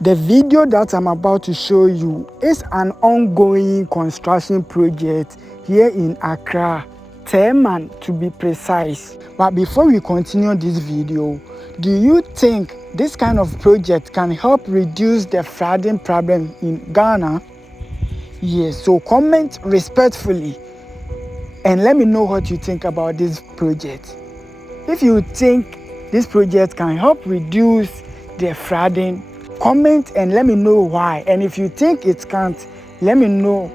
The video that I'm about to show you is an ongoing construction project here in Accra, Teman to be precise. But before we continue this video, do you think this kind of project can help reduce the flooding problem in Ghana? Yes, so comment respectfully and let me know what you think about this project. If you think this project can help reduce the flooding, comment and let me know why. And if you think it can't, let me know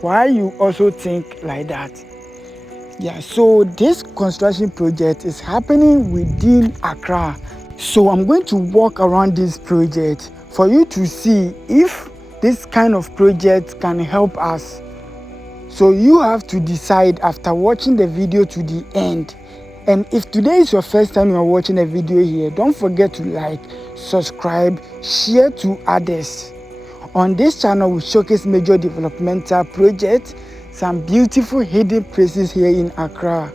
why you also think like that. Yeah, so this construction project is happening within Accra. So I'm going to walk around this project for you to see if this kind of project can help us. So you have to decide after watching the video to the end. And if today is your first time you are watching a video here, don't forget to like, subscribe, share to others. On this channel, we showcase major developmental projects, some beautiful hidden places here in Accra.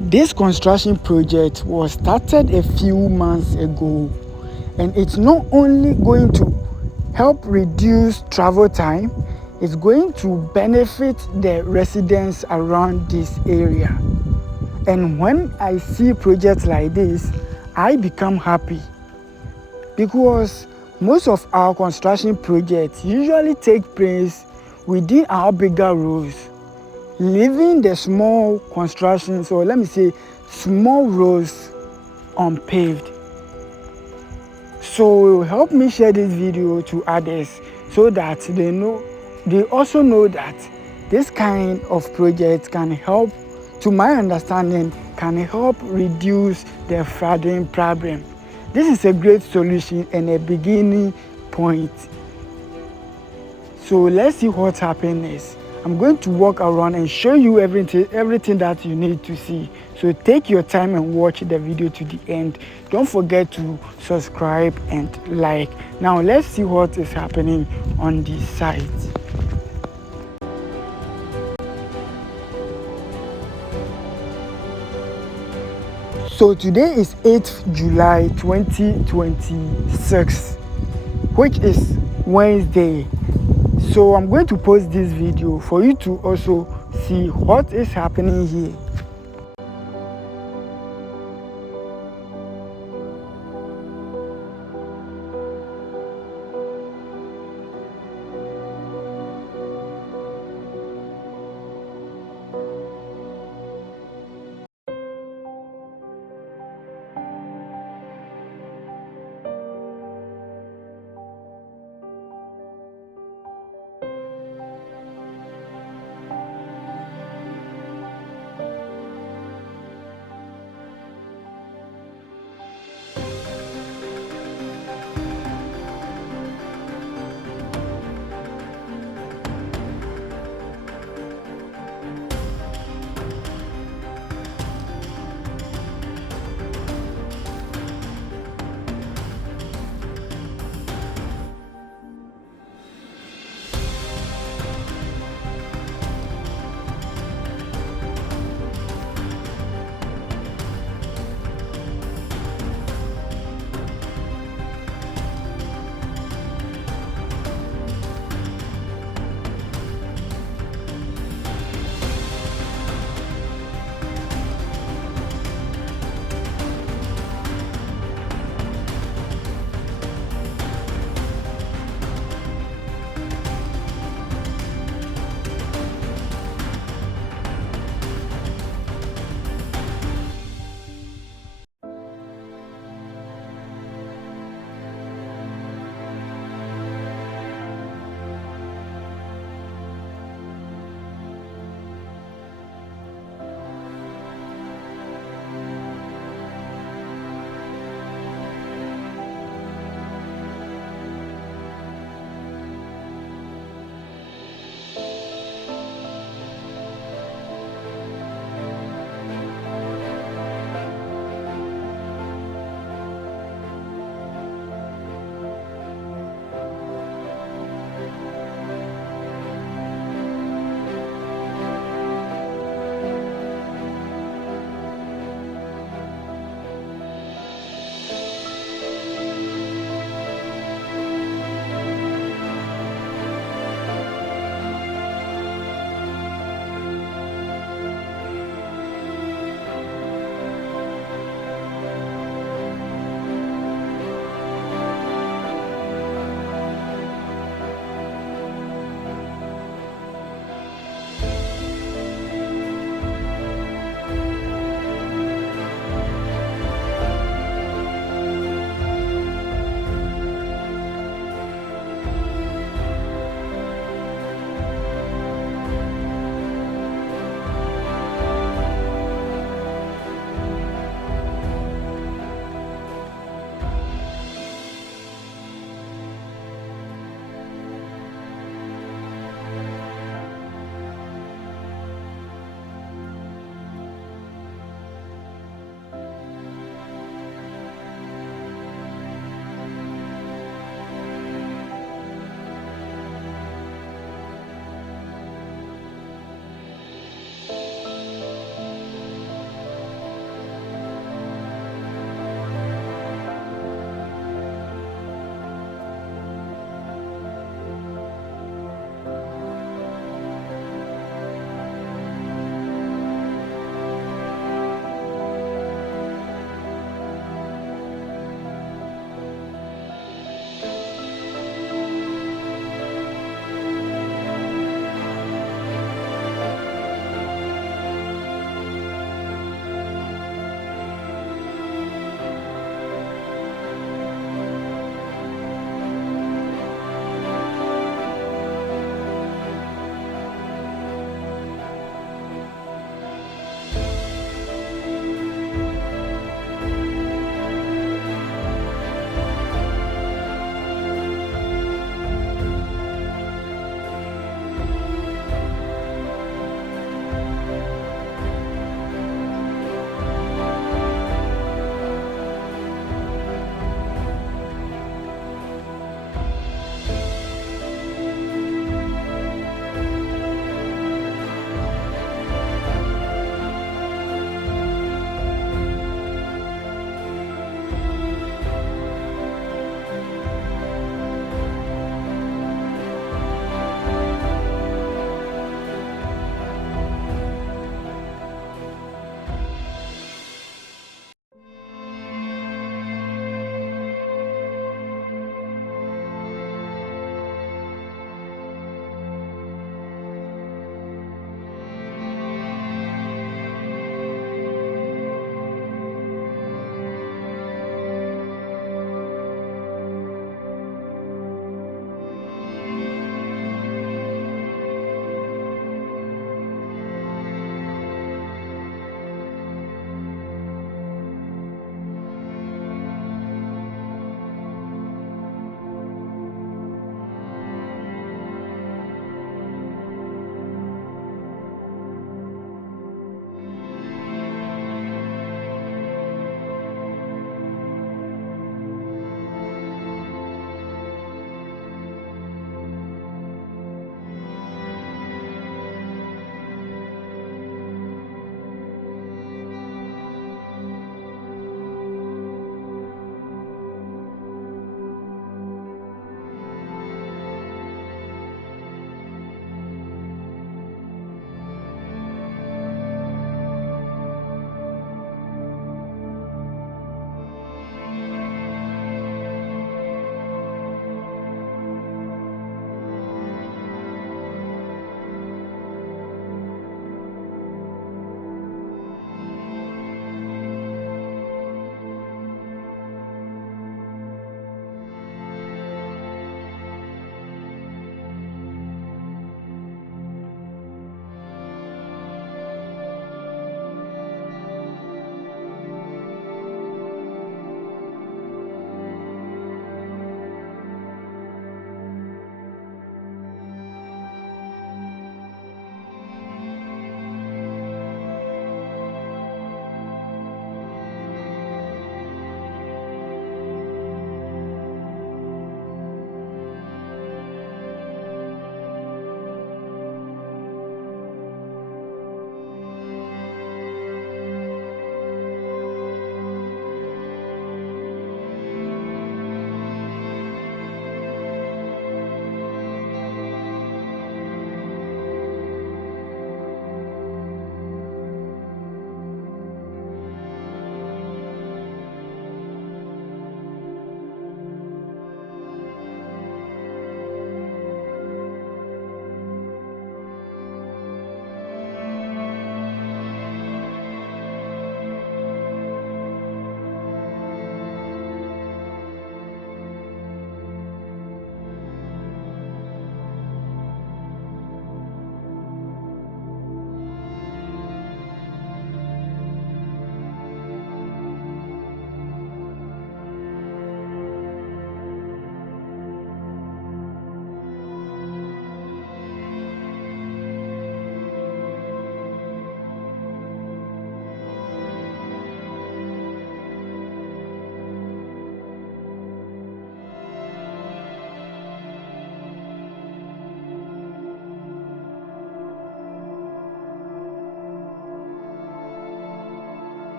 This construction project was started a few months ago, and it's not only going to help reduce travel time, it's going to benefit the residents around this area. And when I see projects like this, I become happy because most of our construction projects usually take place within our bigger roads, leaving the small constructions, or let me say small roads, unpaved. So help me share this video to others so that they also know that this kind of project can help, to my understanding, can help reduce the flooding problem. This is a great solution and a beginning point. So let's see what's happening next. I'm going to walk around and show you everything that you need to see. So take your time and watch the video to the end. Don't forget to subscribe and like. Now let's see what is happening on this site. So today is 8th July 2026, which is Wednesday. So I'm going to post this video for you to also see what is happening here.